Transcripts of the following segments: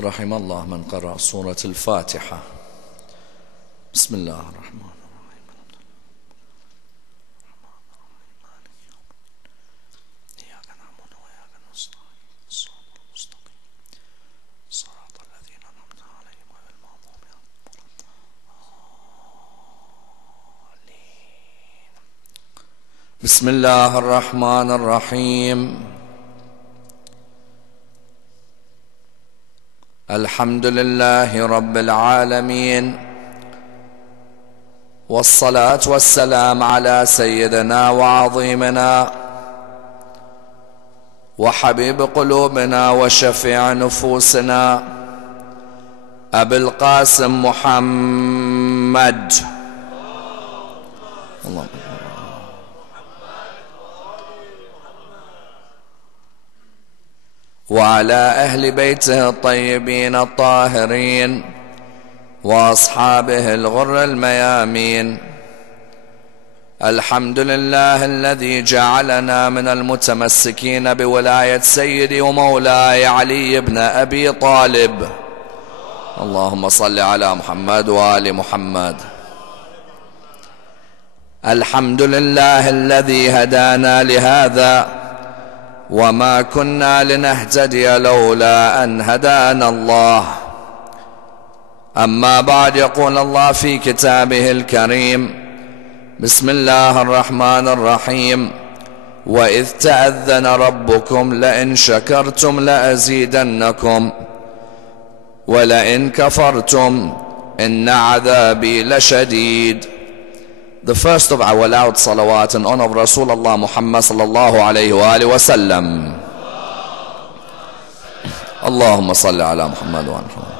رحم الله من قرأ سورة الفاتحة. بسم الله الرحمن الرحيم. إياك نعبد وإياك نستعين الصراط المستقيم صراط الذين أنعمت عليهم غير المغضوب عليهم. بسم الله الرحمن الرحيم. الحمد لله رب العالمين، والصلاة والسلام على سيدنا وعظيمنا وحبيب قلوبنا وشفيع نفوسنا أبي القاسم محمد اللهم وعلى أهل بيته الطيبين الطاهرين وأصحابه الغر الميامين. الحمد لله الذي جعلنا من المتمسكين بولاية سيدي ومولاي علي بن أبي طالب. اللهم صل على محمد وآل محمد. الحمد لله الذي هدانا لهذا وما كنا لنهتدي لولا أن هدانا الله. أما بعد، يقول الله في كتابه الكريم: بسم الله الرحمن الرحيم. وإذ تأذن ربكم لئن شكرتم لأزيدنكم ولئن كفرتم إن عذابي لشديد. The first of our loud salawat in honor of Rasulullah Muhammad sallallahu alayhi wa alihi wa sallam. Allahumma salli ala Muhammad wa Muhammad.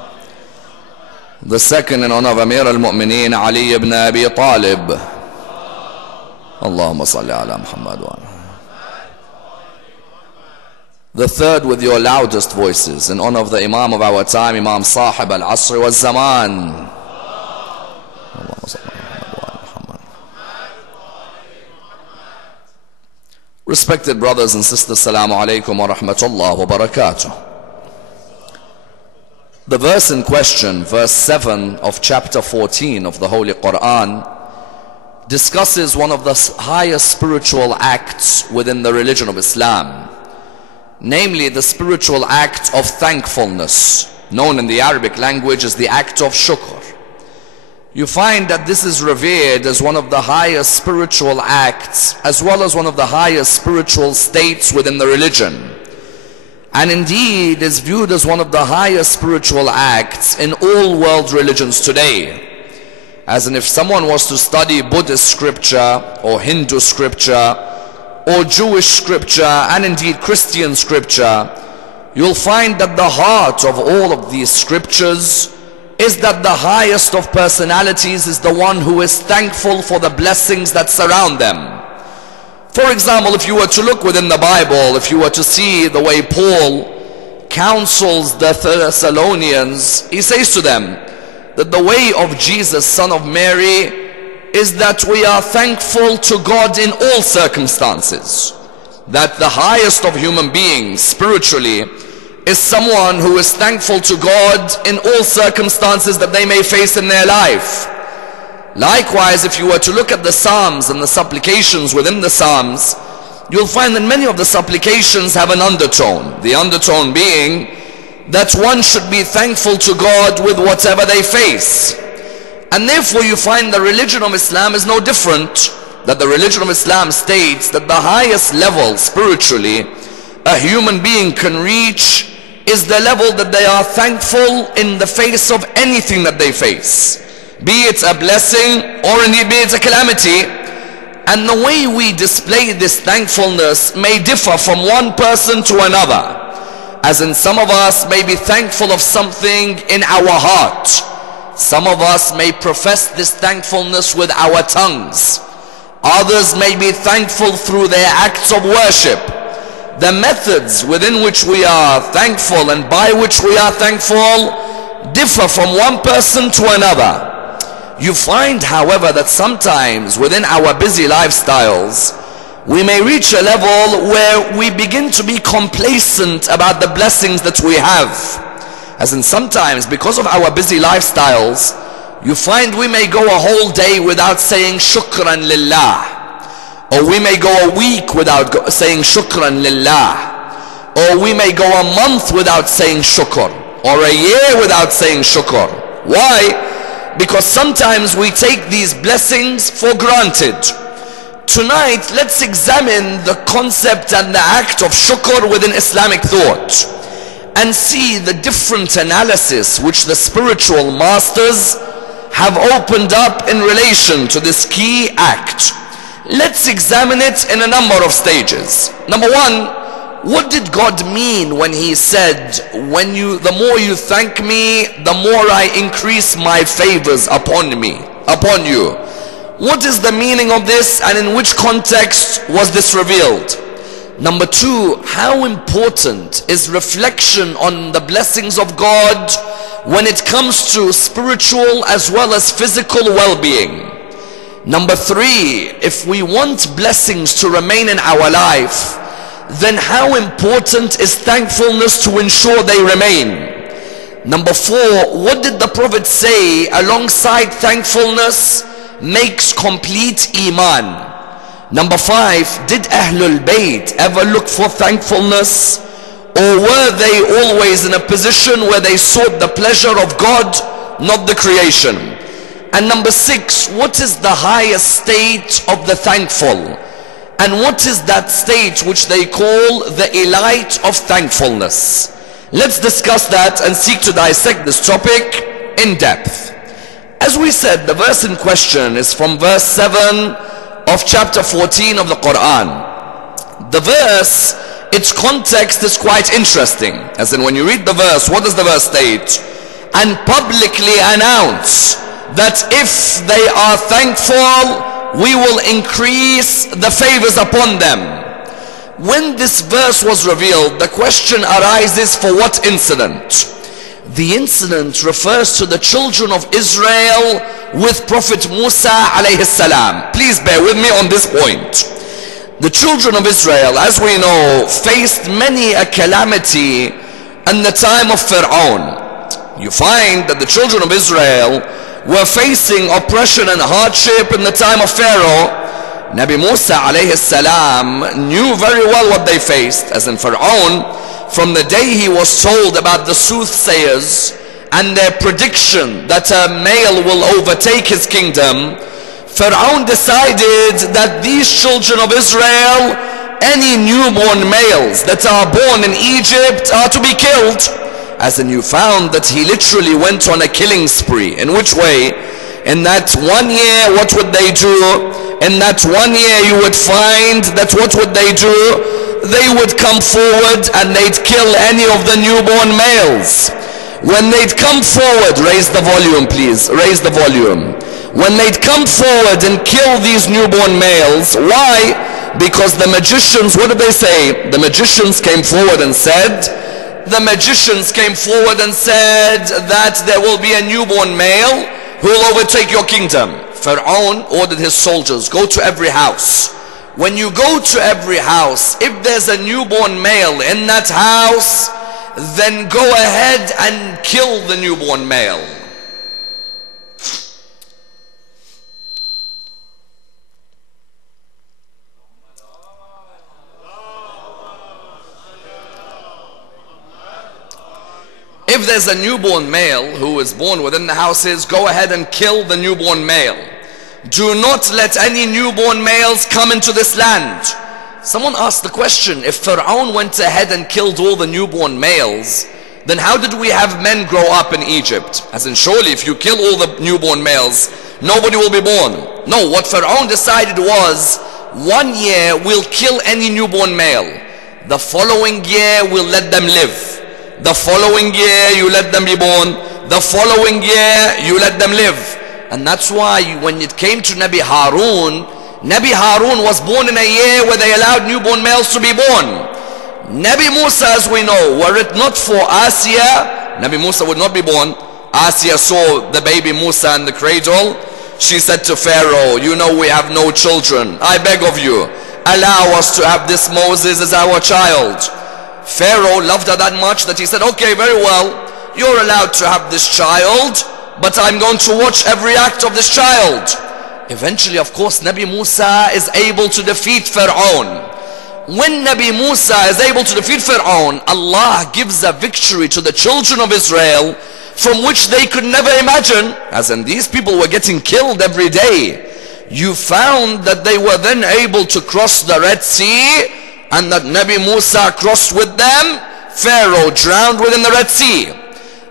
The second in honor of Amir al-Mu'mineen Ali ibn Abi Talib. Allahumma salli ala Muhammad wa Muhammad. The third with your loudest voices in honor of the Imam of our time, Imam Sahib al-Asr wa Zaman. Allahumma salli. Respected brothers and sisters, Assalamu alaikum wa rahmatullah wa barakatuh. The verse in question, verse 7 of chapter 14 of the Holy Quran, discusses one of the highest spiritual acts within the religion of Islam, namely the spiritual act of thankfulness, known in the Arabic language as the act of shukr. You find that this is revered as one of the highest spiritual acts, as well as one of the highest spiritual states within the religion, and indeed is viewed as one of the highest spiritual acts in all world religions today. As in, if someone was to study Buddhist scripture or Hindu scripture or Jewish scripture and indeed Christian scripture, you'll find that the heart of all of these scriptures is that the highest of personalities is the one who is thankful for the blessings that surround them. For example, if you were to look within the Bible, if you were to see the way Paul counsels the Thessalonians, he says to them that the way of Jesus, son of Mary, is that we are thankful to God in all circumstances. That the highest of human beings spiritually is someone who is thankful to God in all circumstances that they may face in their life. Likewise, if you were to look at the Psalms and the supplications within the Psalms, you'll find that many of the supplications have an undertone. The undertone being that one should be thankful to God with whatever they face. And therefore you find the religion of Islam is no different. That the religion of Islam states that the highest level spiritually a human being can reach is the level that they are thankful in the face of anything that they face, be it a blessing or indeed be it a calamity. And the way we display this thankfulness may differ from one person to another. As in, some of us may be thankful of something in our heart. Some of us may profess this thankfulness with our tongues. Others may be thankful through their acts of worship. The methods within which we are thankful and by which we are thankful differ from one person to another. You find, however, that sometimes within our busy lifestyles, we may reach a level where we begin to be complacent about the blessings that we have. As in sometimes, because of our busy lifestyles, you find we may go a whole day without saying shukran lillah. Or we may go a week without saying shukran lillah. Or we may go a month without saying shukr. Or a year without saying shukr. Why? Because sometimes we take these blessings for granted. Tonight, let's examine the concept and the act of shukr within Islamic thought and see the different analysis which the spiritual masters have opened up in relation to this key act. Let's examine it in a number of stages. Number one, what did God mean when he said, the more you thank me, the more I increase my favors upon you? What is the meaning of this, and in which context was this revealed? Number two, how important is reflection on the blessings of God when it comes to spiritual as well as physical well-being? Number three, if we want blessings to remain in our life, then how important is thankfulness to ensure they remain? Number four, what did the Prophet say alongside thankfulness makes complete iman? Number five, did Ahlul Bayt ever look for thankfulness, or were they always in a position where they sought the pleasure of God, not the creation? And number six, what is the highest state of the thankful? And what is that state which they call the elite of thankfulness? Let's discuss that and seek to dissect this topic in depth. As we said, the verse in question is from verse 7 of chapter 14 of the Quran. The verse, its context is quite interesting. As in, when you read the verse, what does the verse state? And publicly announce that if they are thankful, we will increase the favors upon them. When this verse was revealed, the question arises, for what incident? The incident refers to the children of Israel with Prophet Musa alayhi salam. Please bear with me on this point. The children of Israel, as we know, faced many a calamity in the time of Pharaoh. You find that the children of Israel were facing oppression and hardship in the time of Pharaoh. Nabi Musa alayhi salam knew very well what they faced, as in Pharaoh, from the day he was told about the soothsayers and their prediction that a male will overtake his kingdom. Pharaoh decided that these children of Israel, any newborn males that are born in Egypt, are to be killed. As in, you found that he literally went on a killing spree. In which way? In that 1 year, what would they do? In that 1 year, you would find that what would they do? They would come forward and they'd kill any of the newborn males. When they'd come forward, raise the volume please, raise the volume. When they'd come forward and kill these newborn males, why? Because the magicians, what did they say? The magicians came forward and said, that there will be a newborn male who will overtake your kingdom. Pharaoh ordered his soldiers, go to every house. When you go to every house, if there's a newborn male in that house, then go ahead and kill the newborn male. If there's a newborn male who is born within the houses, go ahead and kill the newborn male. Do not let any newborn males come into this land. Someone asked the question, if Pharaoh went ahead and killed all the newborn males, then how did we have men grow up in Egypt? As in, surely if you kill all the newborn males, nobody will be born. No, what Pharaoh decided was, 1 year we'll kill any newborn male. The following year we'll let them live. The following year you let them be born. The following year you let them live. And that's why when it came to Nabi Harun was born in a year where they allowed newborn males to be born. Nabi Musa, as we know, were it not for Asiya, Nabi Musa would not be born. Asiya saw the baby Musa in the cradle. She said to Pharaoh, you know we have no children. I beg of you, allow us to have this Moses as our child. Pharaoh loved her that much that he said, okay, very well. you're allowed to have this child, but I'm going to watch every act of this child. Eventually, of course, Nabi Musa is able to defeat Fir'aun. When Nabi Musa is able to defeat Fir'aun, Allah gives a victory to the children of Israel from which they could never imagine. As in, these people were getting killed every day. You found that they were then able to cross the Red Sea, and that Nabi Musa crossed with them. Pharaoh drowned within the Red Sea.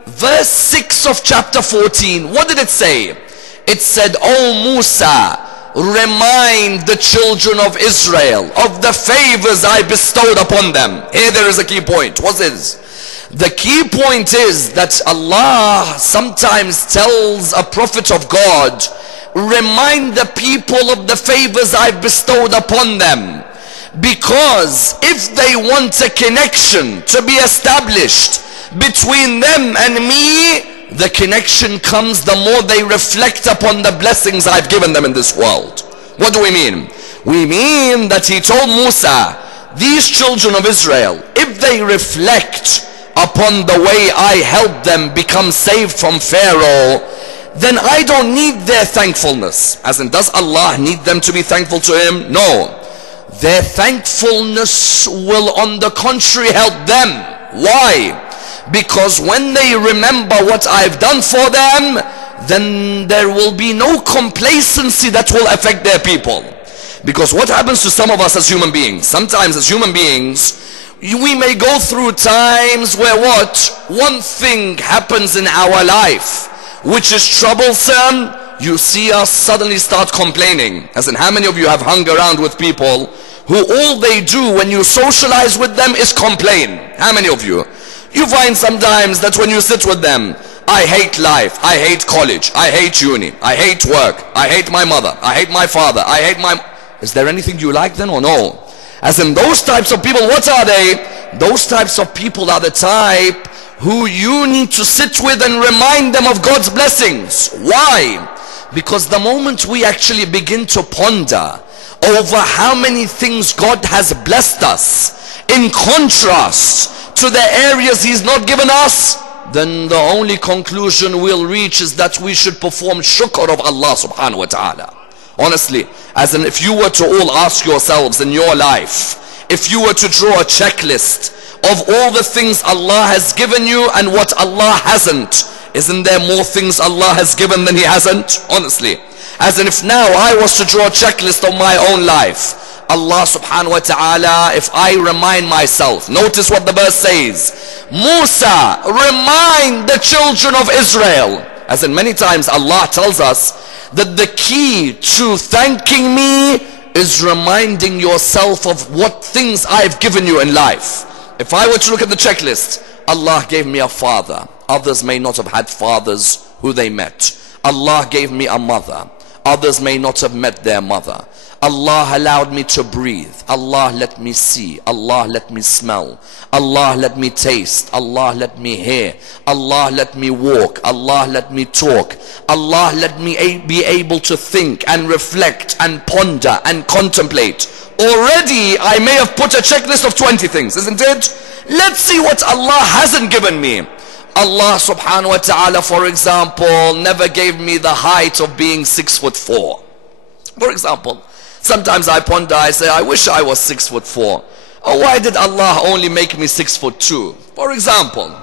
Verse 6 of chapter 14, what did it say? It said, O Musa, remind the children of Israel of the favors I bestowed upon them. Here there is a key point. What is? The key point is that Allah sometimes tells a prophet of God, remind the people of the favors I've bestowed upon them. Because if they want a connection to be established between them and me, the connection comes the more they reflect upon the blessings I've given them in this world. What do we mean? We mean that he told Musa, these children of Israel, if they reflect upon the way I helped them become saved from Pharaoh, then I don't need their thankfulness. As in, does Allah need them to be thankful to him? No. Their thankfulness will on the contrary help them. Why? Because when they remember what I've done for them, then there will be no complacency that will affect their people. Because what happens to some of us as human beings? Sometimes as human beings, we may go through times where what? One thing happens in our life which is troublesome. You see us suddenly start complaining. As in, how many of you have hung around with people who all they do when you socialize with them is complain? How many of you? You find sometimes that when you sit with them, I hate life, I hate college, I hate uni, I hate work, I hate my mother, I hate my father, I hate my... Is there anything you like then or no? As in, those types of people, what are they? Those types of people are the type who you need to sit with and remind them of God's blessings. Why? Because the moment we actually begin to ponder over how many things God has blessed us, in contrast to the areas He's not given us, then the only conclusion we'll reach is that we should perform shukr of Allah subhanahu wa ta'ala. Honestly, as in, if you were to all ask yourselves in your life, if you were to draw a checklist of all the things Allah has given you and what Allah hasn't, isn't there more things Allah has given than He hasn't? Honestly. As in, if now I was to draw a checklist of my own life, Allah subhanahu wa ta'ala, if I remind myself, notice what the verse says, Musa, remind the children of Israel. As in, many times Allah tells us that the key to thanking me is reminding yourself of what things I've given you in life. If I were to look at the checklist, Allah gave me a father. Others may not have had fathers who they met. Allah gave me a mother. Others may not have met their mother. Allah allowed me to breathe. Allah let me see. Allah let me smell. Allah let me taste. Allah let me hear. Allah let me walk. Allah let me talk. Allah let me be able to think and reflect and ponder and contemplate. Already I may have put a checklist of 20 things, isn't it? Let's see what Allah hasn't given me. Allah subhanahu wa ta'ala, for example, never gave me the height of being 6'4". For example, sometimes I ponder, I say, I wish I was 6'4". Or why did Allah only make me 6'2"? For example,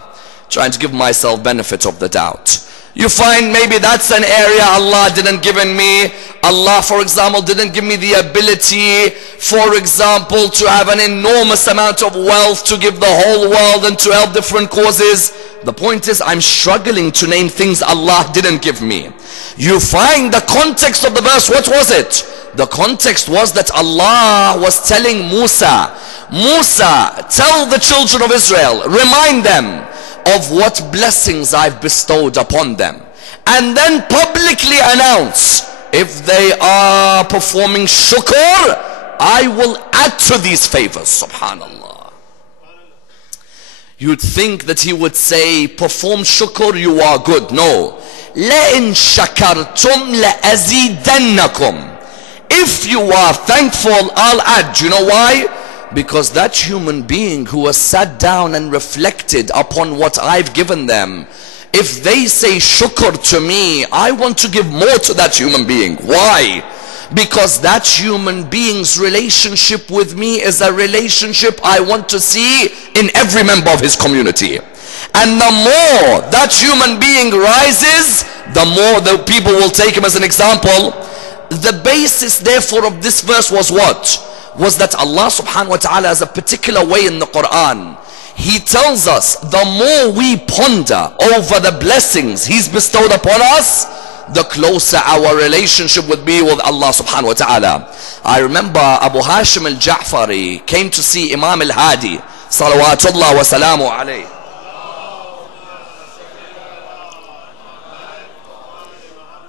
trying to give myself benefit of the doubt. You find maybe that's an area Allah didn't give me. Allah, for example, didn't give me the ability, for example, to have an enormous amount of wealth to give the whole world and to help different causes. The point is, I'm struggling to name things Allah didn't give me. You find the context of the verse, what was it? The context was that Allah was telling Musa, Musa, tell the children of Israel, remind them of what blessings I've bestowed upon them. And then publicly announce, if they are performing shukr, I will add to these favors. Subhanallah. You'd think that he would say, perform shukr, you are good. No. لَإِن شَكَرْتُمْ لَأَزِيدَنَّكُمْ. If you are thankful, I'll add. You know why? Because that human being who has sat down and reflected upon what I've given them, if they say shukr to me, I want to give more to that human being. Why? Because that human being's relationship with me is a relationship I want to see in every member of his community. And the more that human being rises, the more the people will take him as an example. The basis therefore of this verse was what? Was that Allah subhanahu wa ta'ala has a particular way in the Quran. He tells us the more we ponder over the blessings He's bestowed upon us, the closer our relationship would be with Allah subhanahu wa ta'ala. I remember Abu Hashim al-Ja'fari came to see Imam al-Hadi, salawatullah wa salamu alayhi.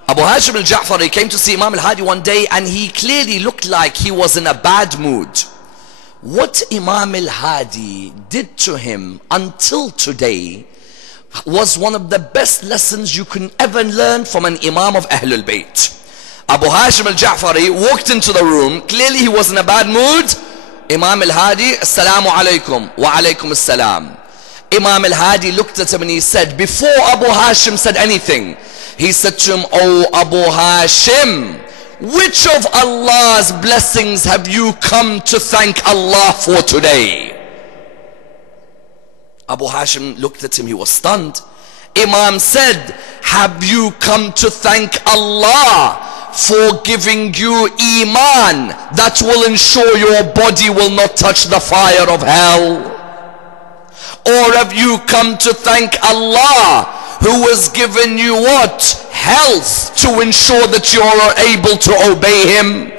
Abu Hashim al-Ja'fari came to see Imam al-Hadi one day, and he clearly looked like he was in a bad mood. What Imam al-Hadi did to him until today was one of the best lessons you can ever learn from an Imam of Ahlul Bayt. Abu Hashim al-Ja'fari walked into the room, clearly he was in a bad mood. Imam al-Hadi, assalamu alaikum, wa alaikum assalam. Imam al-Hadi looked at him and he said, before Abu Hashim said anything, he said to him, "Oh Abu Hashim, which of Allah's blessings have you come to thank Allah for today?" Abu Hashim looked at him, he was stunned. Imam said, "Have you come to thank Allah for giving you Iman that will ensure your body will not touch the fire of hell? Or have you come to thank Allah who has given you what? Health to ensure that you are able to obey Him?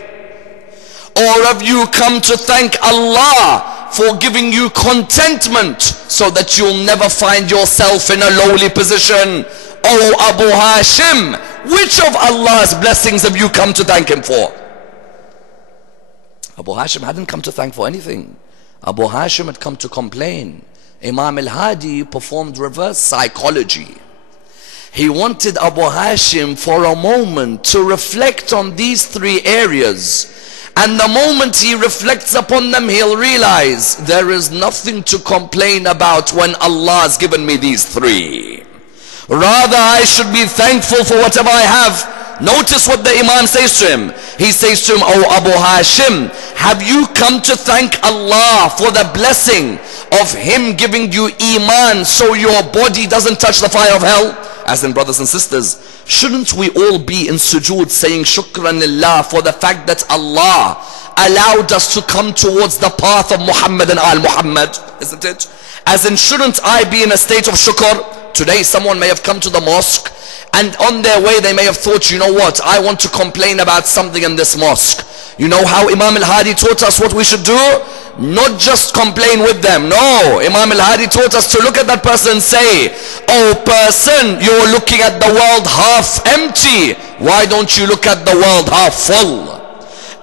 Or have you come to thank Allah for giving you contentment so that you'll never find yourself in a lowly position? Oh Abu Hashim, which of Allah's blessings have you come to thank Him for?" Abu Hashim hadn't come to thank for anything. Abu Hashim had come to complain. Imam al-Hadi performed reverse psychology. He wanted Abu Hashim for a moment to reflect on these three areas. And the moment he reflects upon them, he'll realize there is nothing to complain about when Allah has given me these three. Rather, I should be thankful for whatever I have. Notice what the Imam says to him. He says to him, "Oh Abu Hashim, have you come to thank Allah for the blessing of Him giving you Iman so your body doesn't touch the fire of hell?" As in, brothers and sisters, shouldn't we all be in sujood saying shukran lillah for the fact that Allah allowed us to come towards the path of Muhammad and Al Muhammad, isn't it? As in, shouldn't I be in a state of shukr? Today someone may have come to the mosque, and on their way they may have thought, you know what, I want to complain about something in this mosque. You know how Imam al-Hadi taught us what we should do? Not just complain with them. No, Imam al-Hadi taught us to look at that person and say, "Oh person, you're looking at the world half empty. Why don't you look at the world half full?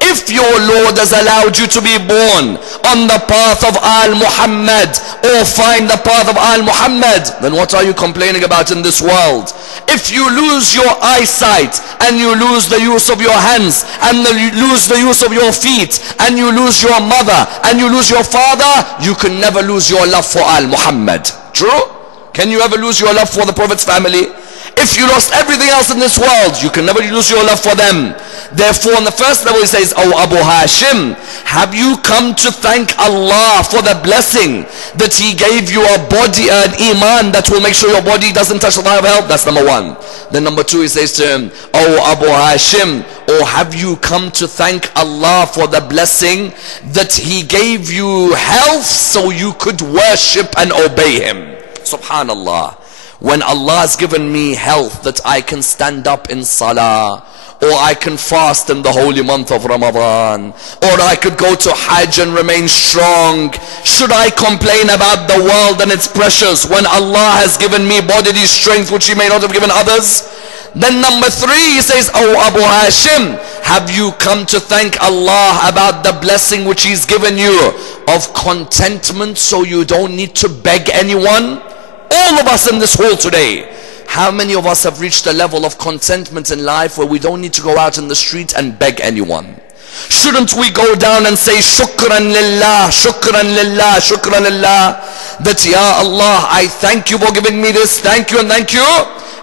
If your Lord has allowed you to be born on the path of Al Muhammad, or find the path of Al Muhammad, then what are you complaining about in this world? If you lose your eyesight, and you lose the use of your hands, and you lose the use of your feet, and you lose your mother, and you lose your father, you can never lose your love for Al Muhammad. True? Can you ever lose your love for the Prophet's family? If you lost everything else in this world, you can never lose your love for them. Therefore, on the first level, he says, "Oh Abu Hashim, have you come to thank Allah for the blessing that He gave you a body, an Iman that will make sure your body doesn't touch the fire of hell?" That's number one. Then number two, he says to him, "Oh Abu Hashim, or have you come to thank Allah for the blessing that He gave you health so you could worship and obey Him?" Subhanallah. When Allah has given me health that I can stand up in salah, or I can fast in the holy month of Ramadan, or I could go to Hajj and remain strong, should I complain about the world and its pressures when Allah has given me bodily strength which He may not have given others? Then number three, he says, "Oh Abu Hashim, have you come to thank Allah about the blessing which He's given you of contentment so you don't need to beg anyone?" All of us in this hall today, how many of us have reached a level of contentment in life where we don't need to go out in the street and beg anyone? Shouldn't we go down and say shukran lillah, shukran lillah, shukran lillah, that ya Allah, I thank you for giving me this, thank you and thank you.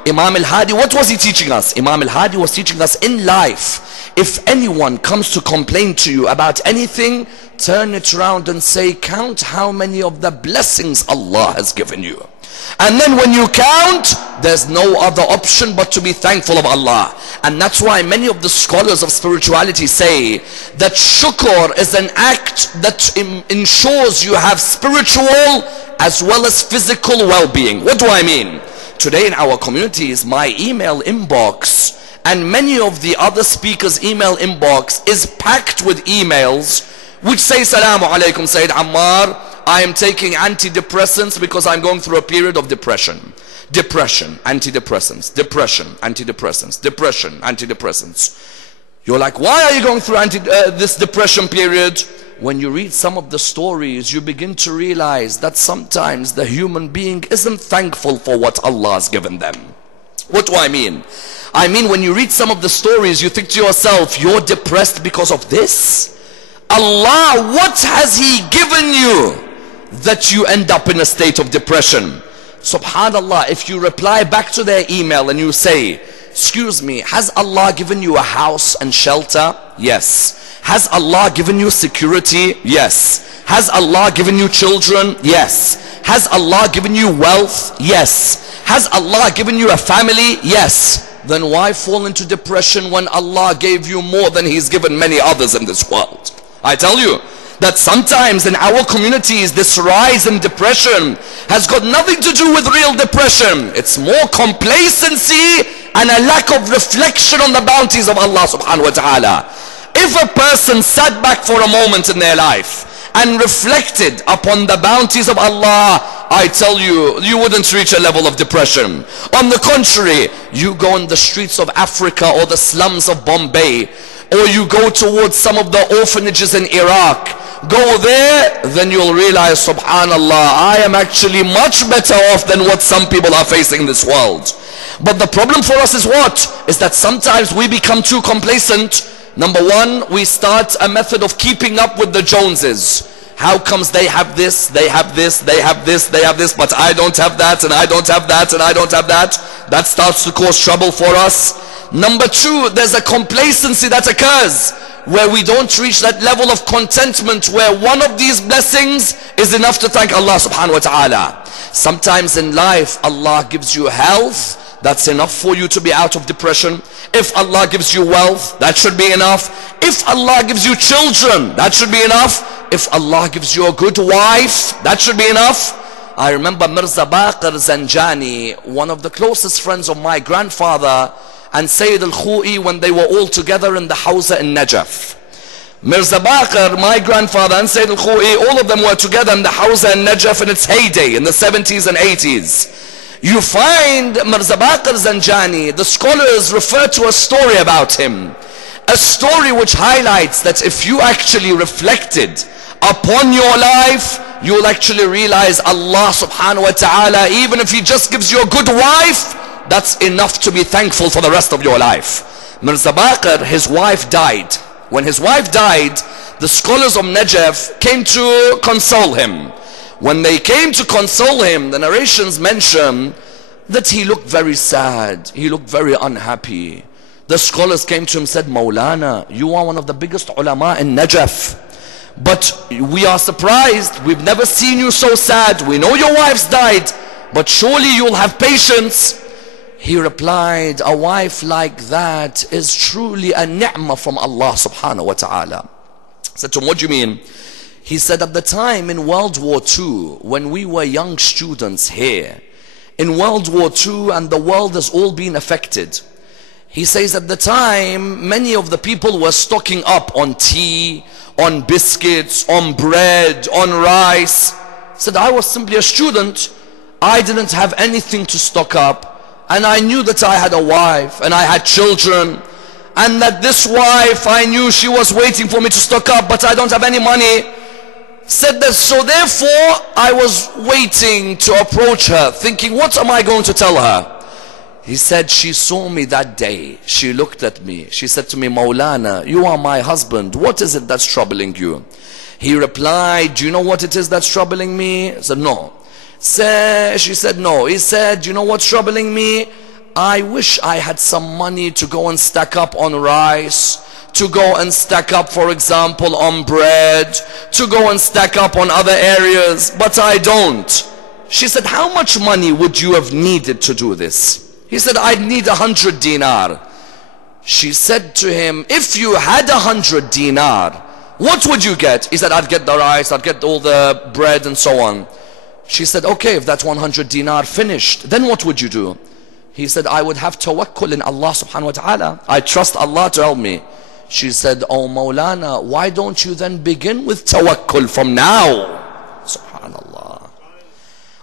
Imam al-Hadi, what was he teaching us? Imam al-Hadi was teaching us in life, if anyone comes to complain to you about anything, turn it around and say, count how many of the blessings Allah has given you. And then when you count, there's no other option but to be thankful of Allah. And that's why many of the scholars of spirituality say that shukr is an act that ensures you have spiritual as well as physical well-being. What do I mean? Today in our communities, my email inbox and many of the other speakers' email inbox is packed with emails which say, Salamu alaikum Sayyid Ammar, I am taking antidepressants because I'm going through a period of depression. Depression, antidepressants, depression, antidepressants, depression, antidepressants. You're like, why are you going through this depression period? When you read some of the stories, you begin to realize that sometimes the human being isn't thankful for what Allah has given them. What do I mean? I mean, when you read some of the stories, you think to yourself, you're depressed because of this? Allah, what has He given you that you end up in a state of depression? Subhanallah, if you reply back to their email and you say, excuse me, has Allah given you a house and shelter? Yes. Has Allah given you security? Yes. Has Allah given you children? Yes. Has Allah given you wealth? Yes. Has Allah given you a family? Yes. Then why fall into depression when Allah gave you more than He's given many others in this world? I tell you that sometimes in our communities this rise in depression has got nothing to do with real depression. It's more complacency and a lack of reflection on the bounties of Allah subhanahu wa ta'ala. If a person sat back for a moment in their life and reflected upon the bounties of Allah, I tell you, you wouldn't reach a level of depression. On the contrary, you go in the streets of Africa or the slums of Bombay, or you go towards some of the orphanages in Iraq, go there, then you'll realize, subhanallah, I am actually much better off than what some people are facing in this world. But the problem for us is what? Is that sometimes we become too complacent. Number one, we start a method of keeping up with the Joneses. How comes they have this, they have this, they have this, they have this, but I don't have that, and I don't have that, and I don't have that? That starts to cause trouble for us. Number two, there's a complacency that occurs where we don't reach that level of contentment where one of these blessings is enough to thank Allah subhanahu wa ta'ala. Sometimes in life, Allah gives you health, that's enough for you to be out of depression. If Allah gives you wealth, that should be enough. If Allah gives you children, that should be enough. If Allah gives you a good wife, that should be enough. I remember Mirza Baqir Zanjani, one of the closest friends of my grandfather, and Sayyid al-Khou'i, when they were all together in the Hawza in Najaf. Mirza Baqir, my grandfather, and Sayyid al-Khou'i, all of them were together in the Hawza in Najaf in its heyday, in the 70s and 80s. You find Mirza Baqir Zanjani, the scholars refer to a story about him. A story which highlights that if you actually reflected upon your life, you'll actually realize Allah subhanahu wa ta'ala, even if He just gives you a good wife, that's enough to be thankful for the rest of your life. Mirza Baqir, his wife died. When his wife died, the scholars of Najaf came to console him. When they came to console him, the narrations mention that he looked very sad. He looked very unhappy. The scholars came to him and said, Maulana, you are one of the biggest ulama in Najaf. But we are surprised. We've never seen you so sad. We know your wife's died, but surely you'll have patience. He replied, a wife like that is truly a ni'mah from Allah subhanahu wa ta'ala. I said to him, what do you mean? He said, at the time in World War II, when we were young students here, in World War II, and the world has all been affected. He says at the time, many of the people were stocking up on tea, on biscuits, on bread, on rice. He said, I was simply a student. I didn't have anything to stock up. And I knew that I had a wife and I had children. And that this wife, I knew she was waiting for me to stock up, but I don't have any money. Said that, so therefore I was waiting to approach her, thinking, what am I going to tell her? He said, she saw me that day. She looked at me. She said to me, Maulana, you are my husband. What is it that's troubling you? He replied, do you know what it is that's troubling me? I said, no. She said, no. He said, do you know what's troubling me? I wish I had some money to go and stack up on rice, to go and stack up, for example, on bread, to go and stack up on other areas, but I don't. She said, how much money would you have needed to do this? He said, I'd need 100 dinar. She said to him, if you had 100 dinar, what would you get? He said, I'd get the rice, I'd get all the bread and so on. She said, okay, if that's 100 dinar finished, then what would you do? He said, I would have tawakkul in Allah subhanahu wa ta'ala. I trust Allah to help me. She said, oh Maulana, why don't you then begin with tawakkul from now? Subhanallah.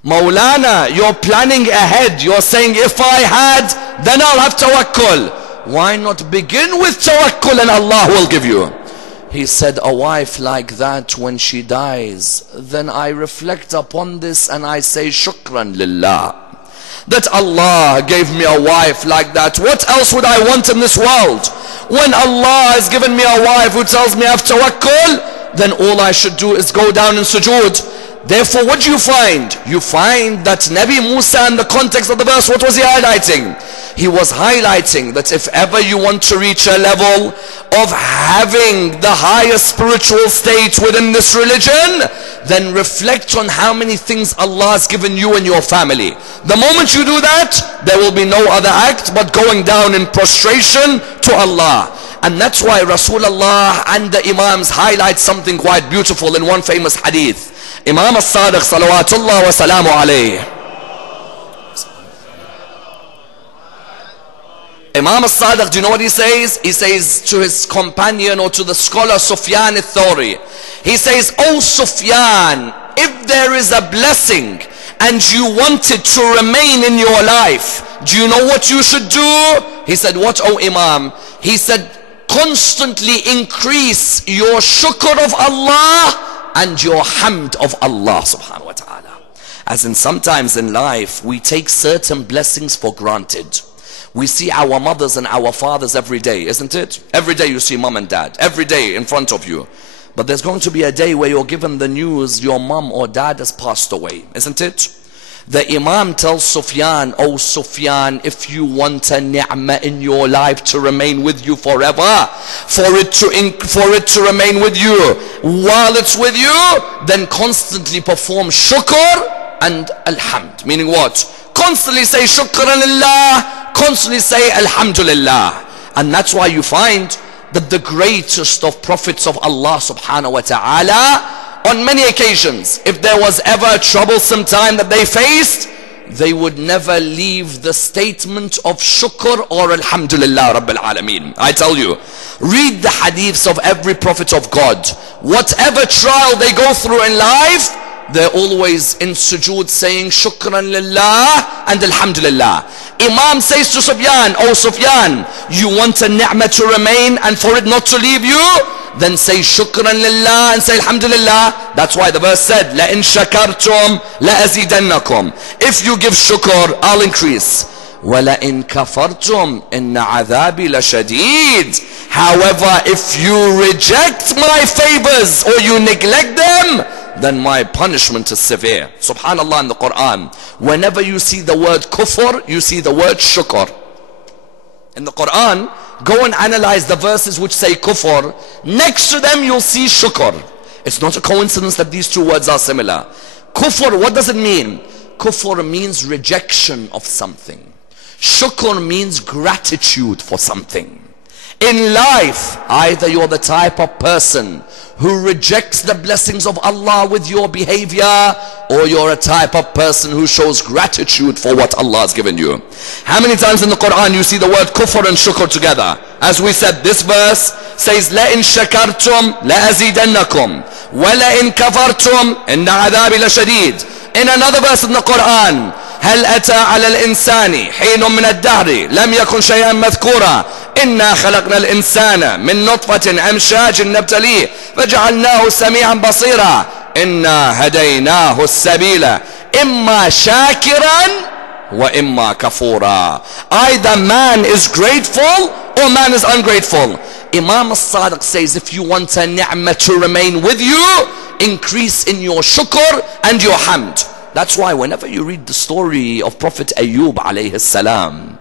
Maulana, you're planning ahead. You're saying, if I had, then I'll have tawakkul. Why not begin with tawakkul and Allah will give you? He said, a wife like that, when she dies, then I reflect upon this and I say, shukran lillah, that Allah gave me a wife like that. What else would I want in this world? When Allah has given me a wife who tells me I have tawakkul, then all I should do is go down in sujood. Therefore, what do you find? You find that Nabi Musa, in the context of the verse, what was he highlighting? He was highlighting that if ever you want to reach a level of having the highest spiritual state within this religion, then reflect on how many things Allah has given you and your family. The moment you do that, there will be no other act but going down in prostration to Allah. And that's why Rasulullah and the Imams highlight something quite beautiful in one famous hadith. Imam al-Sadiq salawatullah wa salamu alayhi. Imam al-Sadiq, do you know what he says? He says to his companion or to the scholar Sufyan al-Thawri, he says, oh Sufyan, if there is a blessing and you want it to remain in your life, do you know what you should do? He said, what, oh Imam? He said, constantly increase your shukr of Allah and your hamd of Allah subhanahu wa ta'ala. As in, sometimes in life we take certain blessings for granted. We see our mothers and our fathers every day, isn't it? Every day you see mom and dad, every day in front of you. But there's going to be a day where you're given the news your mom or dad has passed away, isn't it? The Imam tells Sufyan, oh Sufyan, if you want a ni'mah in your life to remain with you forever, for it to remain with you while it's with you, then constantly perform shukr and alhamd. Meaning what? Constantly say shukran lillah, constantly say alhamdulillah. And that's why you find that the greatest of prophets of Allah subhanahu wa ta'ala, on many occasions, if there was ever a troublesome time that they faced, they would never leave the statement of shukr or alhamdulillah rabbil alameen. I tell you, read the hadiths of every prophet of God. Whatever trial they go through in life, they're always in sujood saying shukran lillah and alhamdulillah. Imam says to Sufyan, oh Sufyan, you want a ni'mah to remain and for it not to leave you? Then say shukran lillah and say alhamdulillah. That's why the verse said, la in shakartum la azidannakum. If you give shukr, I'll increase. Wala in kafartum inna adhabi la shadid. However, if you reject my favors or you neglect them, then my punishment is severe. Subhanallah, in the Quran, whenever you see the word kufr, you see the word shukr. In the Quran, go and analyze the verses which say kufr. Next to them you'll see shukr. It's not a coincidence that these two words are similar. Kufr, what does it mean? Kufr means rejection of something. Shukr means gratitude for something. In life, either you're the type of person who rejects the blessings of Allah with your behavior, or you're a type of person who shows gratitude for what Allah has given you. How many times in the Quran you see the word kufr and shukr together? As we said, this verse says, la in shakartum la azidannakum wa la in kafartum inna adhabi la shadid. In another verse in the Quran, هل أتى على الإنسان حين من الدهر لم يكن شيئا مذكورا إنا خلقنا الإنسان من نطفة أمشاج نبتليه فجعلناه سميعا بصيرا إنا هديناه السبيل إما شاكرا وإما كفورا. Either man is grateful or man is ungrateful. Imam al-Sadiq says, if you want a ni'mah to remain with you, increase in your shukr and your hamd. That's why whenever you read the story of Prophet Ayyub alayhi salam,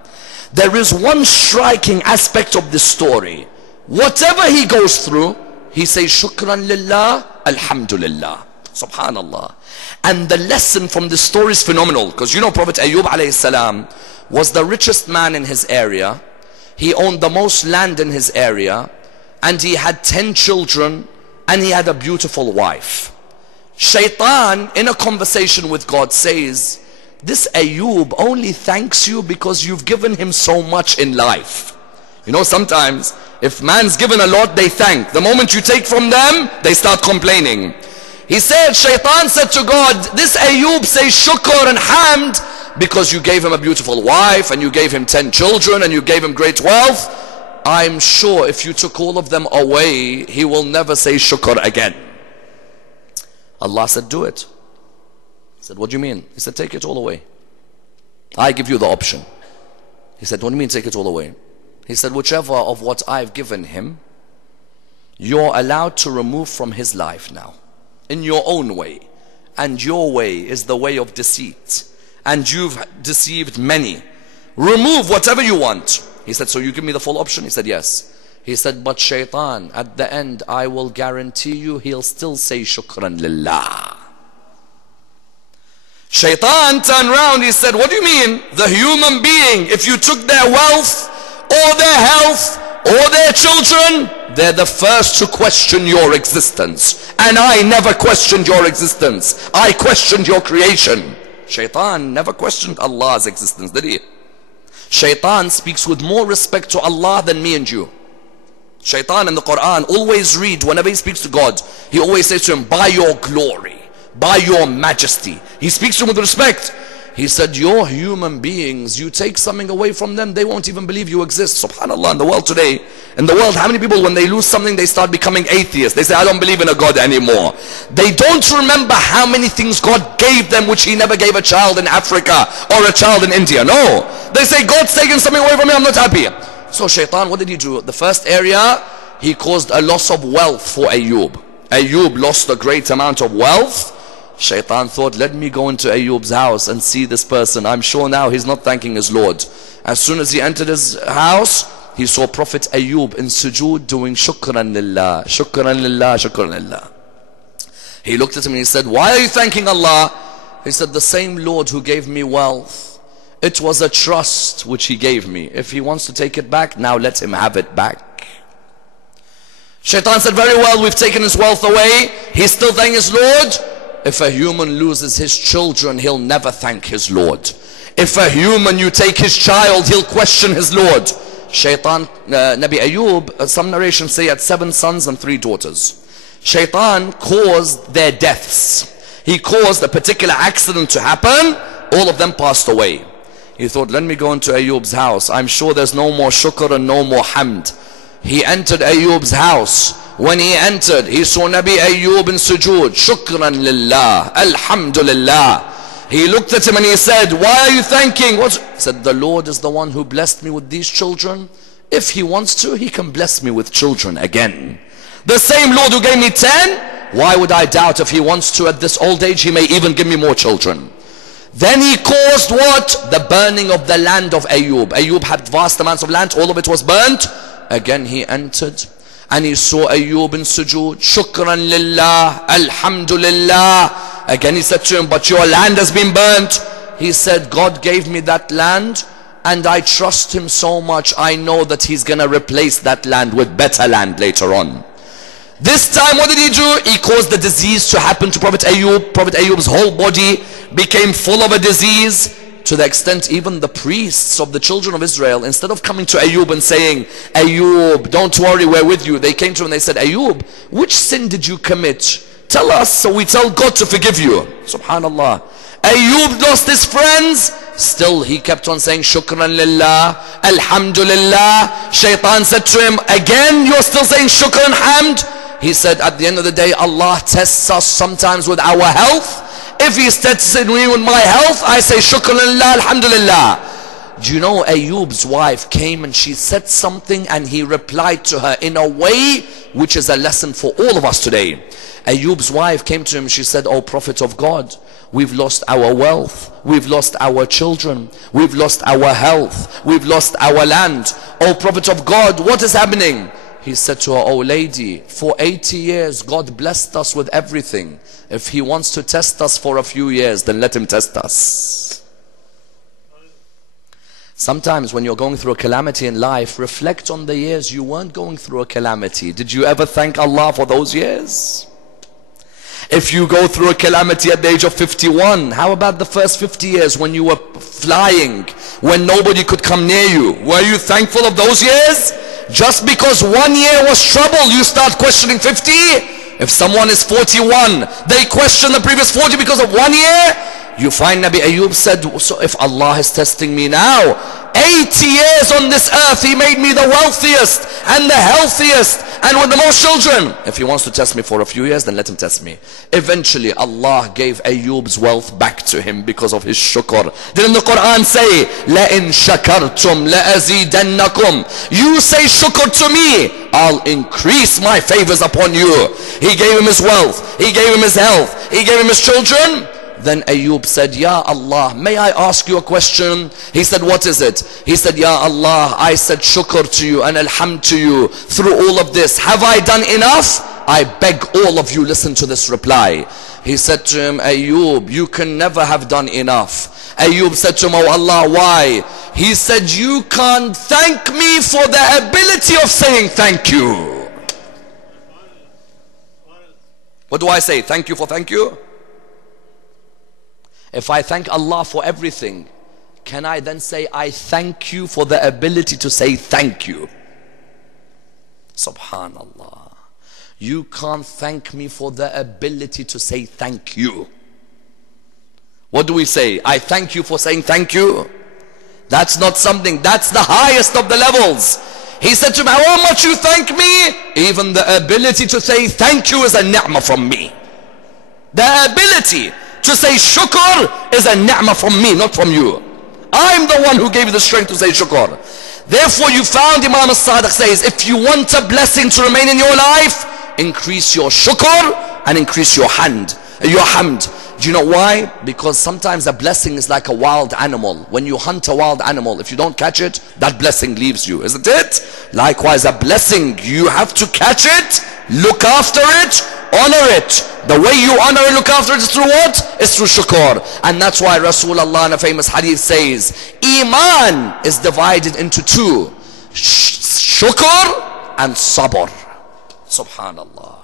there is one striking aspect of this story. Whatever he goes through, he says shukran lillah, alhamdulillah, subhanallah. And the lesson from this story is phenomenal, because you know Prophet Ayyub alayhi salam was the richest man in his area. He owned the most land in his area, and he had 10 children, and he had a beautiful wife. Shaitan in a conversation with God says, this Ayyub only thanks you because you've given him so much in life. You know, sometimes if man's given a lot, they thank. The moment you take from them, they start complaining. He said, Shaitan said to God, this Ayyub says shukr and hamd because you gave him a beautiful wife, and you gave him 10 children, and you gave him great wealth. I'm sure if you took all of them away, he will never say shukr again. Allah said, do it. He said, what do you mean? He said, take it all away. I give you the option. He said, what do you mean take it all away? He said, whichever of what I've given him, you're allowed to remove from his life now, in your own way. And your way is the way of deceit, and you've deceived many. Remove whatever you want. He said, so you give me the full option? He said, yes. He said, but Shaitan, at the end, I will guarantee you, he'll still say shukran lillah. Shaitan turned around, he said, what do you mean? The human being, if you took their wealth, or their health, or their children, they're the first to question your existence. And I never questioned your existence. I questioned your creation. Shaitan never questioned Allah's existence, did he? Shaitan speaks with more respect to Allah than me and you. Shaitan in the Quran always read, whenever he speaks to God, he always says to him, by your glory, by your majesty. He speaks to him with respect. He said, you're human beings, you take something away from them, they won't even believe you exist. SubhanAllah, in the world today, how many people, when they lose something, they start becoming atheists? They say, I don't believe in a God anymore. They don't remember how many things God gave them which he never gave a child in Africa or a child in India. No. They say, God's taken something away from me, I'm not happy. So Shaitan, what did he do? The first area, he caused a loss of wealth for Ayyub. Ayyub lost a great amount of wealth. Shaitan thought, let me go into Ayyub's house and see this person. I'm sure now he's not thanking his Lord. As soon as he entered his house, he saw Prophet Ayyub in sujood doing shukran lillah, shukran lillah, shukran lillah. He looked at him and he said, why are you thanking Allah? He said, the same Lord who gave me wealth, it was a trust which he gave me. If he wants to take it back, now let him have it back. Shaitan said, very well, we've taken his wealth away. He's still thanking his Lord. If a human loses his children, he'll never thank his Lord. If a human, you take his child, he'll question his Lord. Shaitan, Nabi Ayyub, some narrations say, had 7 sons and 3 daughters. Shaitan caused their deaths. He caused a particular accident to happen. All of them passed away. He thought, let me go into Ayyub's house. I'm sure there's no more shukr and no more hamd. He entered Ayyub's house. When he entered, he saw Nabi Ayyub in sujood. Shukran lillah, alhamdulillah. He looked at him and he said, why are you thanking? He said, the Lord is the one who blessed me with these children. If he wants to, he can bless me with children again. The same Lord who gave me 10, why would I doubt if he wants to at this old age, he may even give me more children. Then he caused what? The burning of the land of Ayyub. Ayyub had vast amounts of land, all of it was burnt. Again he entered and he saw Ayyub in sujood. Shukran lillah, alhamdulillah. Again he said to him, but your land has been burnt. He said, God gave me that land and I trust him so much, I know that he's going to replace that land with better land later on. This time what did he do? He caused the disease to happen to Prophet Ayyub. Prophet Ayyub's whole body became full of a disease, to the extent even the priests of the children of Israel, instead of coming to Ayyub and saying, Ayyub, don't worry, we're with you, they came to him and they said, Ayyub, which sin did you commit? Tell us so we tell God to forgive you. Subhanallah. Ayyub lost his friends, still he kept on saying shukran lillah, alhamdulillah. Shaitan said to him, again you're still saying shukran hamd? He said, at the end of the day, Allah tests us sometimes with our health If he's testing me with my health, I say shukranillah, alhamdulillah. Do you know Ayyub's wife came and she said something and he replied to her in a way which is a lesson for all of us today. Ayyub's wife came to him, she said, "Oh Prophet of God, we've lost our wealth, we've lost our children, we've lost our health, we've lost our land. Oh Prophet of God, what is happening?" He said to her, "Oh lady, for 80 years God blessed us with everything. If he wants to test us for a few years, then let him test us." Sometimes when you're going through a calamity in life, reflect on the years you weren't going through a calamity. Did you ever thank Allah for those years? If you go through a calamity at the age of 51, how about the first 50 years when you were flying, when nobody could come near you? Were you thankful of those years? Just because 1 year was trouble, you start questioning 50? If someone is 41, they question the previous 40 because of 1 year? You find Nabi Ayyub said, so if Allah is testing me now, 80 years on this earth, he made me the wealthiest and the healthiest and with the most children. If he wants to test me for a few years, then let him test me. Eventually Allah gave Ayyub's wealth back to him because of his shukr. Didn't the Quran say, لَإِن شَكَرْتُمْ لَأَزِيدَنَّكُمْ? You say shukr to me, I'll increase my favors upon you. He gave him his wealth, he gave him his health, he gave him his children. Then Ayyub said, "Ya Allah, may I ask you a question?" He said, "What is it?" He said, "Ya Allah, I said shukr to you and alhamd to you through all of this. Have I done enough? I beg all of you, listen to this reply." He said to him, "Ayyub, you can never have done enough." Ayyub said to him, "Oh Allah, why?" He said, "You can't thank me for the ability of saying thank you." What do I say? Thank you for thank you? If I thank Allah for everything, can I then say I thank you for the ability to say thank you? Subhanallah. You can't thank me for the ability to say thank you. What do we say? I thank you for saying thank you? That's not something, that's the highest of the levels. He said to me, "How much you thank me?" Even the ability to say thank you is a ni'mah from me. The ability to say shukr is a ni'mah from me, not from you. I'm the one who gave you the strength to say shukr. Therefore you found Imam al-Sadiq says, if you want a blessing to remain in your life, increase your shukr and increase your hamd. Do you know why? Because sometimes a blessing is like a wild animal. When you hunt a wild animal, if you don't catch it, that blessing leaves you, isn't it? Likewise, a blessing, you have to catch it, look after it, honor it. The way you honor and look after it is through what? It's through shukr. And that's why Rasulullah in a famous hadith says, Iman is divided into two: shukr and sabr. Subhanallah.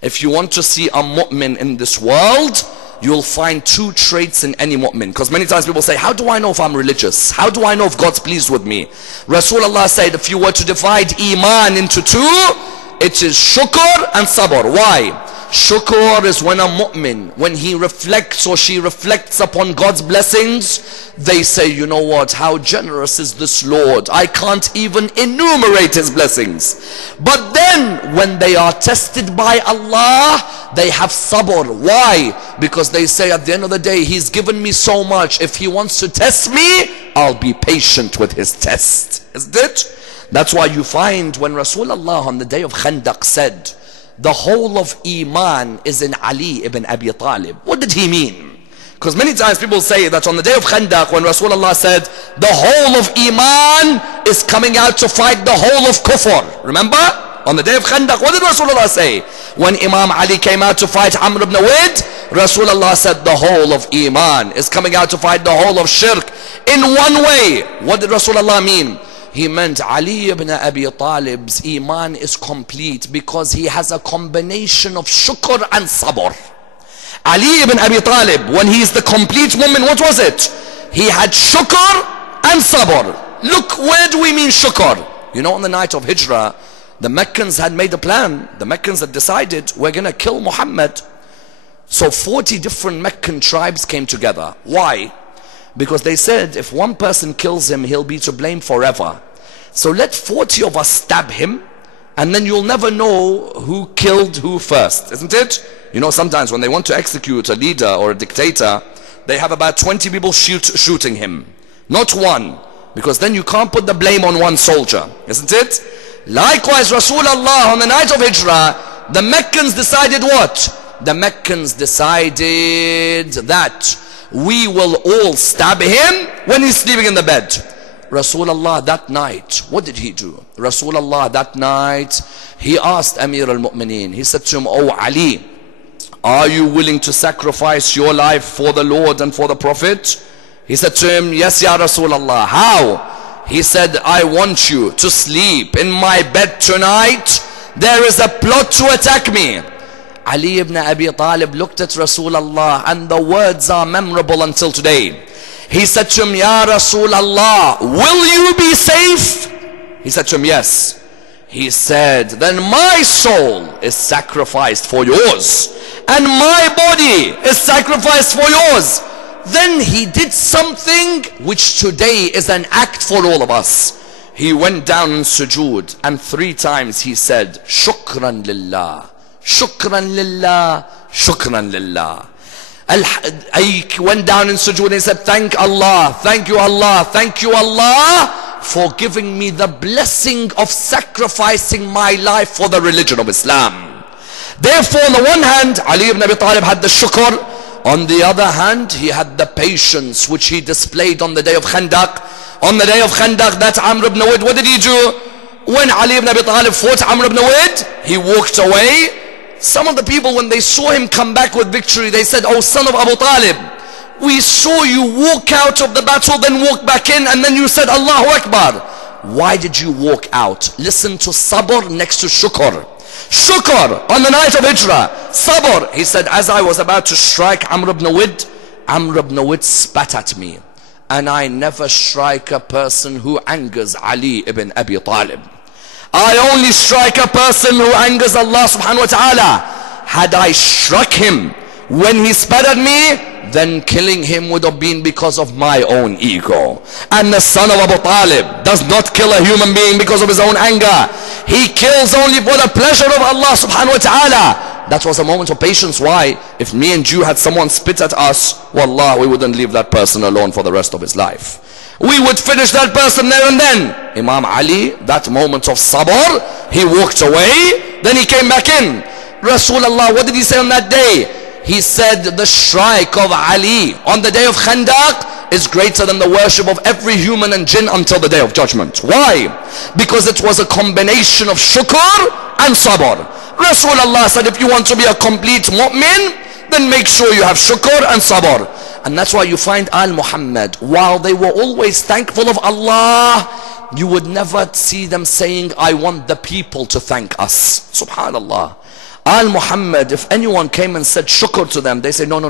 If you want to see a mu'min in this world, you'll find two traits in any mu'min. Because many times people say, how do I know if I'm religious? How do I know if God's pleased with me? Rasulullah said, if you were to divide Iman into two, it is shukr and sabr. Why? Shukr is when a mu'min, when he reflects or she reflects upon God's blessings, they say, you know what, how generous is this Lord? I can't even enumerate his blessings. But then, when they are tested by Allah, they have sabr. Why? Because they say at the end of the day, he's given me so much. If he wants to test me, I'll be patient with his test. Isn't it? That's why you find when Rasulullah on the day of Khandaq said, the whole of Iman is in Ali ibn Abi Talib. What did he mean? Because many times people say that on the day of Khandaq, when Rasulullah said, the whole of Iman is coming out to fight the whole of Kufr. Remember? On the day of Khandaq, what did Rasulullah say? When Imam Ali came out to fight Amr ibn Uwaid, Rasulullah said the whole of Iman is coming out to fight the whole of Shirk. In one way. What did Rasulullah mean? He meant Ali ibn Abi Talib's Iman is complete because he has a combination of shukr and sabr. Ali ibn Abi Talib, when he is the complete mu'min, what was it? He had shukr and sabr. Look, where do we mean shukr? You know, on the night of Hijrah, the Meccans had made a plan. The Meccans had decided, we're going to kill Muhammad. So 40 different Meccan tribes came together. Why? Because they said, if one person kills him, he'll be to blame forever. So let 40 of us stab him, and then you'll never know who killed who first, isn't it? You know, sometimes when they want to execute a leader or a dictator, they have about 20 people shooting him, not one, because then you can't put the blame on one soldier, isn't it? Likewise, Rasulullah, on the night of Hijrah, the Meccans decided what? The Meccans decided that we will all stab him when he's sleeping in the bed. Rasulullah that night, what did he do? Rasulullah that night, he asked Amir al-Mu'mineen, he said to him, "Oh Ali, are you willing to sacrifice your life for the Lord and for the Prophet?" He said to him, "Yes, Ya Rasulullah." "How?" He said, "I want you to sleep in my bed tonight. There is a plot to attack me." Ali ibn Abi Talib looked at Rasulullah, and the words are memorable until today. He said to him, "Ya Rasulullah, will you be safe?" He said to him, "Yes." He said, "Then my soul is sacrificed for yours, and my body is sacrificed for yours." Then he did something which today is an act for all of us. He went down in sujood, and 3 times he said, "Shukran lillah, shukran lillah, shukran lillah." He went down in sujood and he said, "Thank Allah, thank you Allah, thank you Allah for giving me the blessing of sacrificing my life for the religion of Islam." Therefore, on the one hand, Ali ibn Abi Talib had the shukr. On the other hand, he had the patience which he displayed on the day of Khandaq. On the day of Khandaq, that Amr ibn Uwaid, what did he do? When Ali ibn Abi Talib fought Amr ibn Uwaid, he walked away. Some of the people, when they saw him come back with victory, they said, "Oh son of Abu Talib, we saw you walk out of the battle, then walk back in, and then you said Allahu Akbar. Why did you walk out?" Listen to sabr next to shukr. Shukr on the night of Hijrah. Sabr. He said, "As I was about to strike Amr ibn Uwaid spat at me. And I never strike a person who angers Ali ibn Abi Talib. I only strike a person who angers Allah subhanahu wa ta'ala. Had I struck him when he spat at me, then killing him would have been because of my own ego. And the son of Abu Talib does not kill a human being because of his own anger. He kills only for the pleasure of Allah subhanahu wa ta'ala." That was a moment of patience. Why? If me and you had someone spit at us, wallah, we wouldn't leave that person alone for the rest of his life. We would finish that person there and then. Imam Ali, that moment of sabr, he walked away, then he came back in. Rasulullah, what did he say on that day? He said, "The strike of Ali on the day of Khandaq is greater than the worship of every human and jinn until the day of judgment." Why? Because it was a combination of shukr and sabr. Rasulullah said, if you want to be a complete mu'min, then make sure you have shukr and sabr. And that's why you find Al-Muhammad, while they were always thankful of Allah, you would never see them saying, "I want the people to thank us." Subhanallah. Al-Muhammad, if anyone came and said shukr to them, they say, no.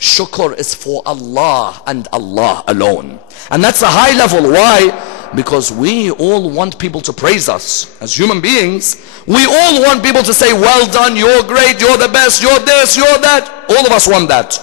Shukr is for Allah and Allah alone. And that's a high level. Why? Because we all want people to praise us. As human beings, we all want people to say, "Well done, you're great, you're the best, you're this, you're that." All of us want that.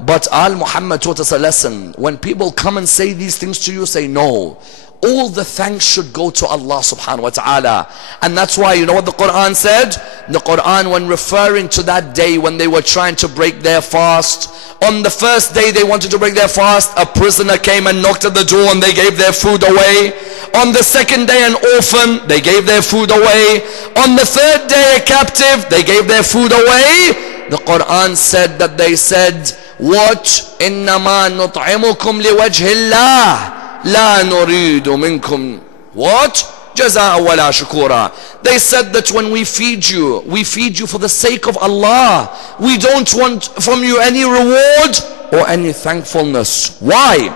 But Al-Muhammad taught us a lesson. When people come and say these things to you, say no. All the thanks should go to Allah subhanahu wa ta'ala. And that's why, you know what the Quran said? The Quran, when referring to that day when they were trying to break their fast, on the first day they wanted to break their fast, a prisoner came and knocked at the door and they gave their food away. On the second day, an orphan, they gave their food away. On the third day, a captive, they gave their food away. The Quran said that they said, "What? إِنَّمَا نُطْعِمُكُمْ لِوَجْهِ اللَّهِ لَا نُرِيدُ مِنْكُمْ what? جَزَاءً وَلَا شُكُورًا." They said that when we feed you for the sake of Allah. We don't want from you any reward or any thankfulness. Why?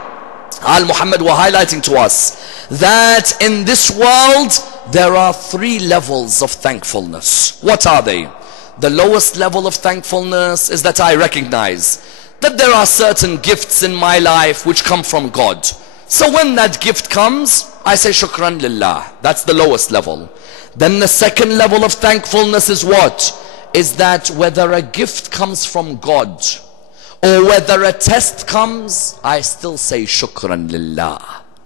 Al-Muhammad were highlighting to us that in this world there are 3 levels of thankfulness. What are they? The lowest level of thankfulness is that I recognize that there are certain gifts in my life which come from God. So when that gift comes, I say shukran lillah. That's the lowest level. Then the second level of thankfulness is what? Is that whether a gift comes from God or whether a test comes, I still say shukran lillah.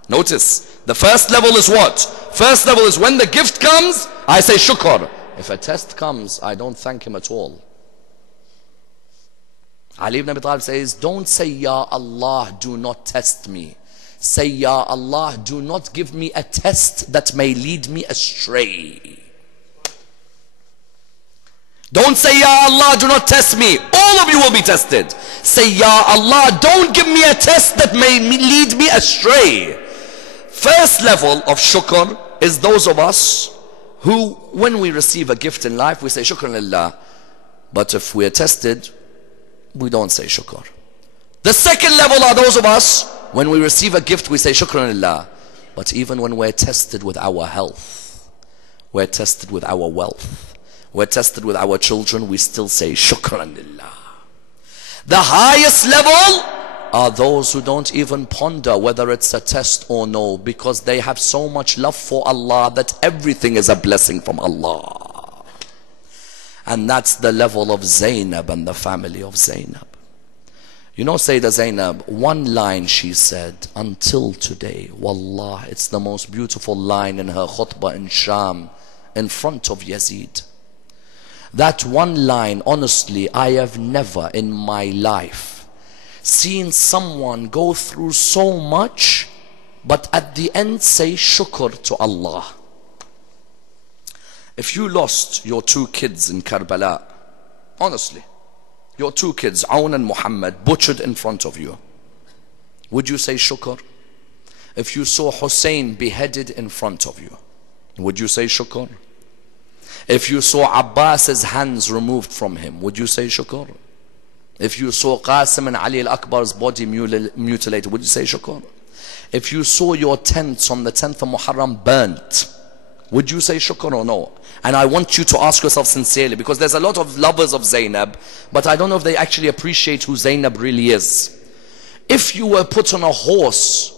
Notice, the first level is what? First level is when the gift comes, I say shukr. If a test comes, I don't thank him at all. Ali ibn Abi Talib says, don't say, Ya Allah, do not test me. Say, Ya Allah, do not give me a test that may lead me astray. Don't say, Ya Allah, do not test me. All of you will be tested. Say, Ya Allah, don't give me a test that may lead me astray. First level of shukr is those of us who, when we receive a gift in life, we say shukran lillah. But if we are tested, we don't say shukr. The second level are those of us, when we receive a gift, we say shukran lillah. But even when we're tested with our health, we're tested with our wealth, we're tested with our children, we still say shukran lillah. The highest level are those who don't even ponder whether it's a test or no, because they have so much love for Allah that everything is a blessing from Allah. And that's the level of Zainab and the family of Zainab. You know, Sayyidah Zainab, one line she said until today, wallah, it's the most beautiful line in her khutbah in Sham in front of Yazid. That one line, honestly, I have never in my life seen someone go through so much but at the end say shukr to Allah. If you lost your two kids in Karbala, honestly, your two kids, Aoun and Muhammad, butchered in front of you, would you say shukr? If you saw Hussein beheaded in front of you, would you say shukr? If you saw Abbas's hands removed from him, would you say shukr? If you saw Qasim and Ali al-Akbar's body mutilated, would you say shukr? If you saw your tents on the 10th of Muharram burnt, would you say shukr or no? And I want you to ask yourself sincerely, because there's a lot of lovers of Zainab, but I don't know if they actually appreciate who Zainab really is. If you were put on a horse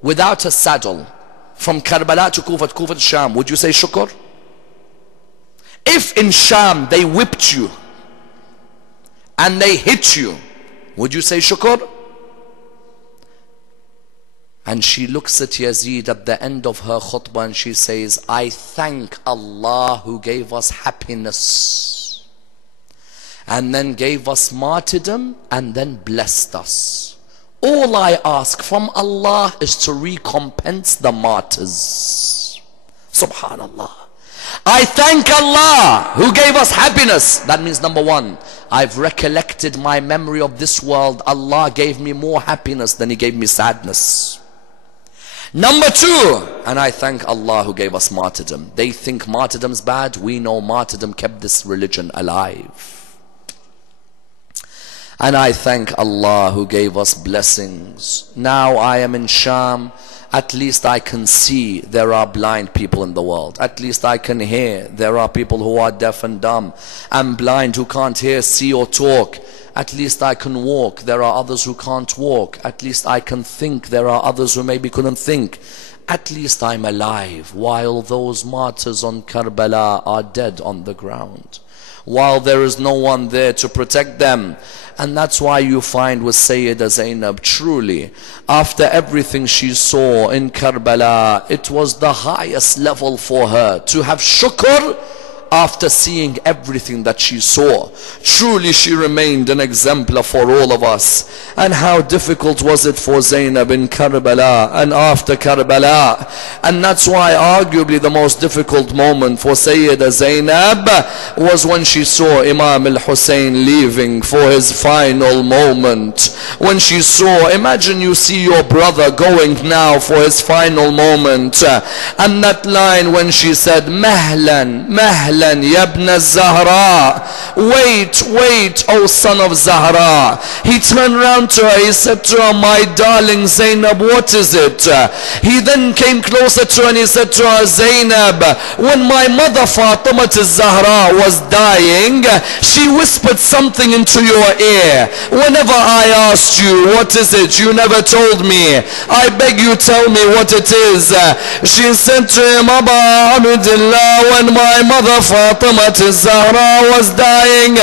without a saddle from Karbala to Kufa to Sham, would you say shukr? If in Sham they whipped you and they hit you, would you say shukr? And she looks at Yazid at the end of her khutbah and she says, I thank Allah who gave us happiness and then gave us martyrdom and then blessed us. All I ask from Allah is to recompense the martyrs. Subhanallah. I thank Allah who gave us happiness. That means number one, I've recollected my memory of this world. Allah gave me more happiness than He gave me sadness. Number two, and I thank Allah who gave us martyrdom. They think martyrdom's bad. We know martyrdom kept this religion alive. And I thank Allah who gave us blessings. Now I am in Sham. At least I can see there are blind people in the world. At least I can hear there are people who are deaf and dumb and blind who can't hear, see or talk. At least I can walk. There are others who can't walk. At least I can think. There are others who maybe couldn't think. At least I'm alive, while those martyrs on Karbala are dead on the ground, while there is no one there to protect them. And that's why you find with Sayyidah Zainab, truly, after everything she saw in Karbala, it was the highest level for her to have shukr after seeing everything that she saw. Truly she remained an exemplar for all of us. And how difficult was it for Zainab in Karbala and after Karbala. And that's why arguably the most difficult moment for Sayyidah Zainab was when she saw Imam al-Hussein leaving for his final moment. When she saw, imagine you see your brother going now for his final moment, and that line when she said, Mahlan, Mahlan, Yabna Zahra, wait, wait, O son of Zahra. He turned around to her, he said to her, my darling Zainab, what is it? He then came closer to her and he said to her, Zainab, when my mother Fatima al-Zahra was dying, she whispered something into your ear. Whenever I asked you, what is it? You never told me. I beg you, tell me what it is. She said to him, Aba Abdullah, when my mother Fatima Zahra was dying,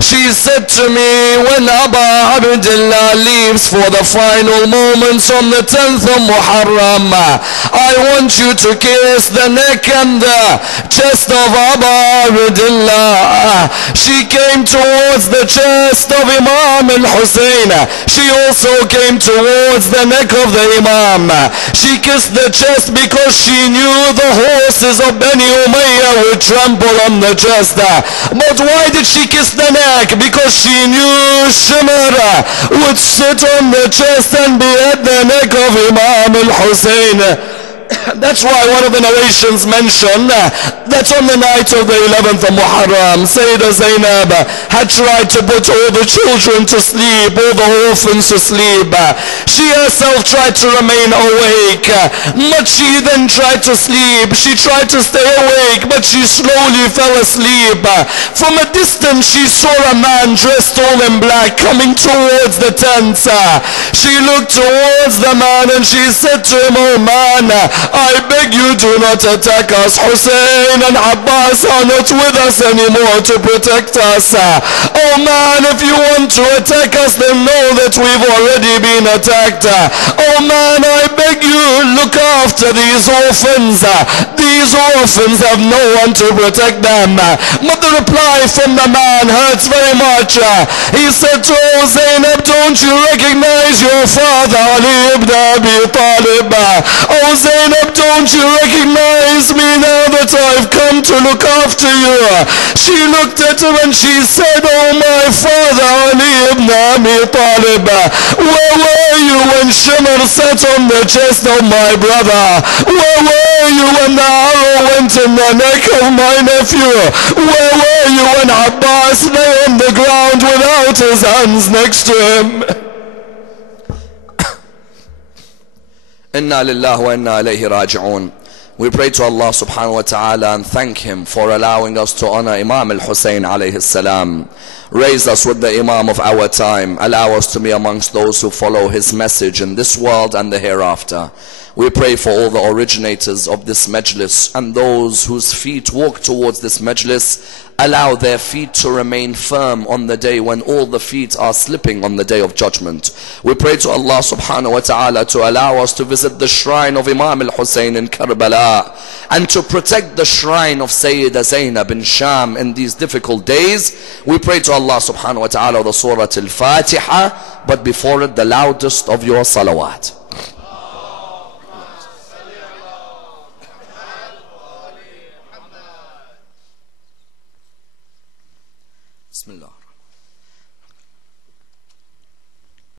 she said to me, when Abu Abdullah leaves for the final moments on the 10th of Muharram, I want you to kiss the neck and the chest of Abu Abdullah. She came towards the chest of Imam al-Hussein. She also came towards the neck of the Imam. She kissed the chest because she knew the horses of Bani Umayyah would trample on the chest. But why did she kiss the neck? Because she knew Shimr would sit on the chest and be at the neck of Imam al-Hussein. That's why one of the narrations mentioned that on the night of the 11th of Muharram, Sayyidah Zainab had tried to put all the children to sleep, all the orphans to sleep. She herself tried to remain awake, but she then tried to sleep. She tried to stay awake, but she slowly fell asleep. From a distance she saw a man dressed all in black coming towards the tents. She looked towards the man and she said to him, "Oh man, I beg you, do not attack us. Hussein and Abbas are not with us anymore to protect us. Oh man, if you want to attack us, then know that we've already been attacked. Oh man, I beg you, look after these orphans. These orphans have no one to protect them." But the reply from the man hurts very much. He said to Zainab, "Don't you recognize your father, Ali ibn Abi Talib? Oh Zainab, don't you recognize me now that I've come to look after you?" She looked at him and she said, "Oh my father, Ali ibn Abi Talib, where were you when Shimr sat on the chest of my brother? Where were you when the arrow went in the neck of my nephew? Where were you when Abbas lay on the ground without his hands next to him?" Inna lillahi wa inna ilayhi raji'un. We pray to Allah subhanahu wa ta'ala and thank him for allowing us to honor Imam al-Hussein alayhi salam. Raise us with the Imam of our time. Allow us to be amongst those who follow his message in this world and the hereafter. We pray for all the originators of this majlis and those whose feet walk towards this majlis. Allow their feet to remain firm on the day when all the feet are slipping on the day of judgment. We pray to Allah subhanahu wa ta'ala to allow us to visit the shrine of Imam al-Hussein in Karbala and to protect the shrine of Sayyidah Zainab in Sham in these difficult days. We pray to Allah subhanahu wa ta'ala the Surah Al-Fatiha, but before it the loudest of your salawat. Bismillah.